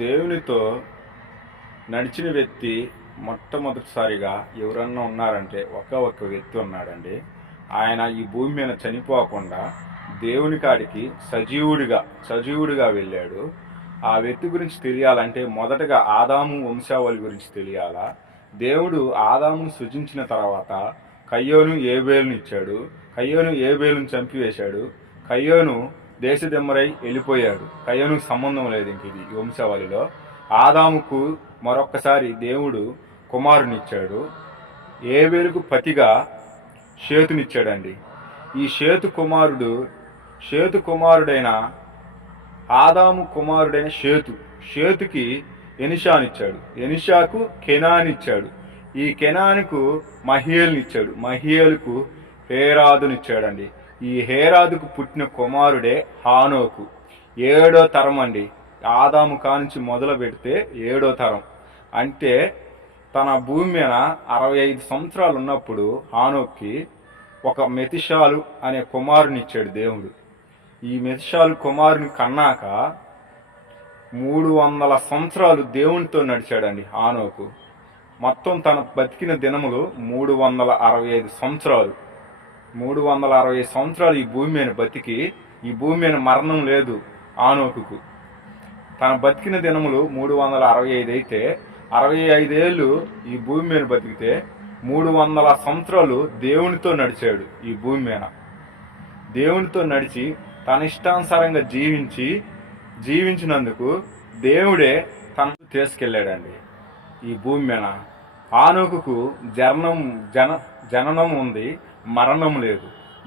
దేవునితో నడిచిన వ్యక్తి మొట్టమొదటిసారిగా ఎవరన్నా ఉన్నారంటే ఒక వ్యక్తి ఉన్నాడండి. ఆయన ఈ భూమి మీద చనిపోకుండా దేవుని కాడికి సజీవుడిగా వెళ్ళాడు. ఆ వ్యక్తి గురించి తెలియాలంటే మొదటగా ఆదాము వంశావళి గురించి తెలియాలా. దేవుడు ఆదామును సృజించిన తర్వాత కయ్యోను ఏబేలును ఇచ్చాడు. కయ్యోను ఏబేలును చంపివేశాడు. కయ్యోను దేశదిమ్మరై వెళ్ళిపోయాడు. కయ్యోనుకు సంబంధం లేదు ఇంక ఇది వంశావళిలో. ఆదాముకు మరొక్కసారి దేవుడు కుమారునిచ్చాడు. ఏబేలుకు పతిగా షేతునిచ్చాడండి. ఈ షేతు కుమారుడైన ఆదాము కుమారుడైన షేతుకి ఎనిషానిచ్చాడు. ఎనిషాకు కెనానిచ్చాడు. ఈ కెనానుకు మహీయేలునిచ్చాడు. మహీయేలుకు హేరాదునిచ్చాడండి. ఈ హేరాదుకు పుట్టిన కుమారుడే హానోకు. 7వ తరం అండి. ఆదాము కానుంచి మొదలు పెడితే 7వ తరం. అంటే తన భూమి మీద 65 సంవత్సరాలు ఉన్నప్పుడు హానోక్కి ఒక మెతిషాలు అనే కుమారుని ఇచ్చాడు దేవుడు. ఈ మెతిషాలు కుమారుని కన్నాక 300 సంవత్సరాలు దేవునితో నడిచాడండి హానోకు. మొత్తం తన బతికిన దినములు 365 సంవత్సరాలు. 360 సంవత్సరాలు ఈ భూమి మీద బతికి, ఈ భూమి మీద మరణం లేదు హానోకుకు. తన బతికిన దినములు 365 అయితే 65 ఏళ్ళు ఈ భూమి మీద బతికితే 300 సంవత్సరాలు దేవునితో నడిచాడు ఈ భూమి మీద. దేవునితో నడిచి తన ఇష్టానుసారంగా జీవించినందుకు దేవుడే తనకు తీసుకెళ్ళాడండి ఈ భూమి మీద. హానోకుకు జననం ఉంది, మరణం లేదు.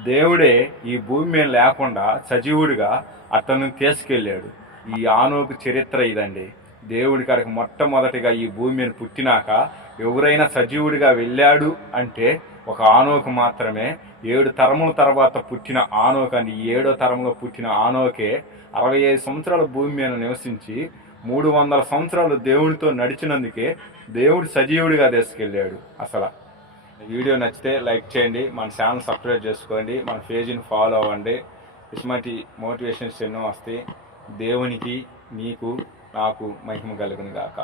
దేవుడే ఈ భూమి మీద లేకుండా సజీవుడిగా అతను తీసుకెళ్ళాడు. ఈ హానోకు చరిత్ర ఇదండి. దేవుడి కాడికి మొట్టమొదటిగా ఈ భూమి మీద పుట్టినాక ఎవరైనా సజీవుడిగా వెళ్ళాడు అంటే ఒక హానోకు మాత్రమే. 7 తరముల తర్వాత పుట్టిన హానోకు అండి. 7వ తరంలో పుట్టిన హానోకే 65 సంవత్సరాల భూమి మీద నివసించి 300 సంవత్సరాలు దేవుడితో నడిచినందుకే దేవుడు సజీవుడిగా తీసుకెళ్ళాడు. అసలు వీడియో నచ్చితే లైక్ చేయండి, మన ఛానల్ సబ్స్క్రైబ్ చేసుకోండి, మన పేజీని ఫాలో అవ్వండి. ఇటువంటి మోటివేషన్స్ ఎన్నో వస్తాయి. దేవునికి, నీకు, నాకు మహిమ కలుగును గాక.